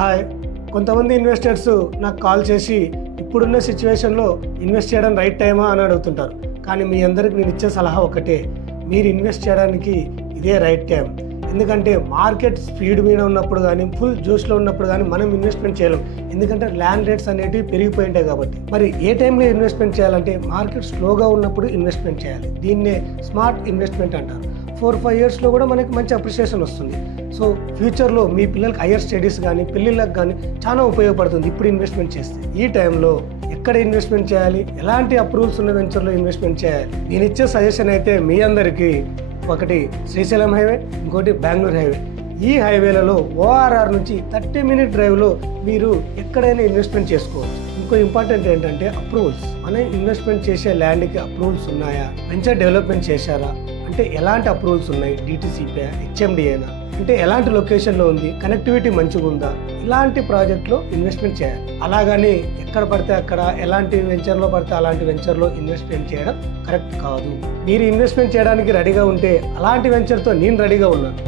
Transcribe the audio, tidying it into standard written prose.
Hi, కొంతమంది investors నాకు call చేసి ఇప్పుడున్న సిచ్యువేషన్లో ఇన్వెస్ట్ చేయడం రైట్ టైమా అని అడుగుతుంటారు. కానీ మీ అందరికి నేను ఇచ్చే సలహా ఒకటే, మీరు ఇన్వెస్ట్ చేయడానికి ఇదే రైట్ టైం. ఎందుకంటే మార్కెట్ స్పీడ్ మీద ఉన్నప్పుడు కానీ ఫుల్ జోష్లో ఉన్నప్పుడు కానీ మనం ఇన్వెస్ట్మెంట్ చేయలేం. ఎందుకంటే ల్యాండ్ రేట్స్ అనేటివి పెరిగిపోయి ఉంటాయి కాబట్టి. మరి ఏ టైంలో ఇన్వెస్ట్మెంట్ చేయాలంటే మార్కెట్ స్లోగా ఉన్నప్పుడు ఇన్వెస్ట్మెంట్ చేయాలి. దీన్నే స్మార్ట్ ఇన్వెస్ట్మెంట్ అంటారు. 4-5 ఇయర్స్లో కూడా మనకి మంచి అప్రిషియేషన్ వస్తుంది. సో ఫ్యూచర్లో మీ పిల్లలకి హైయర్ స్టడీస్ కానీ పెళ్ళిళ్ళకి కానీ చాలా ఉపయోగపడుతుంది ఇప్పుడు ఇన్వెస్ట్మెంట్ చేస్తే. ఈ టైంలో ఎక్కడ ఇన్వెస్ట్మెంట్ చేయాలి, ఎలాంటి అప్రూవల్స్ ఉన్న వెంచర్లో ఇన్వెస్ట్మెంట్ చేయాలి, నేను ఇచ్చే సజెషన్ అయితే మీ అందరికీ ఒకటి శ్రీశైలం హైవే, ఇంకోటి బెంగళూరు హైవే. ఈ హైవేలలో ఓఆర్ఆర్ నుంచి 30 మినిట్ డ్రైవ్లో మీరు ఎక్కడైనా ఇన్వెస్ట్మెంట్ చేసుకోవచ్చు. ఇంకో ఇంపార్టెంట్ ఏంటంటే అప్రూవల్స్. మనం ఇన్వెస్ట్మెంట్ చేసే ల్యాండ్కి అప్రూవల్స్ ఉన్నాయా, వెంచర్ డెవలప్మెంట్ చేశారా, అంటే ఎలాంటి అప్రూవల్స్ ఉన్నాయి, డిటిసిపి, హెచ్ఎండిఏనా, అంటే ఎలాంటి లొకేషన్లో ఉంది, కనెక్టివిటీ మంచిగా ఉందా, ఇలాంటి ప్రాజెక్ట్లో ఇన్వెస్ట్మెంట్ చేయాలి. అలాగని ఎక్కడ పడితే అక్కడ ఎలాంటి వెంచర్లో పడితే అలాంటి వెంచర్లో ఇన్వెస్ట్మెంట్ చేయడం కరెక్ట్ కాదు. మీరు ఇన్వెస్ట్మెంట్ చేయడానికి రెడీగా ఉంటే అలాంటి వెంచర్తో నేను రెడీగా ఉన్నాను.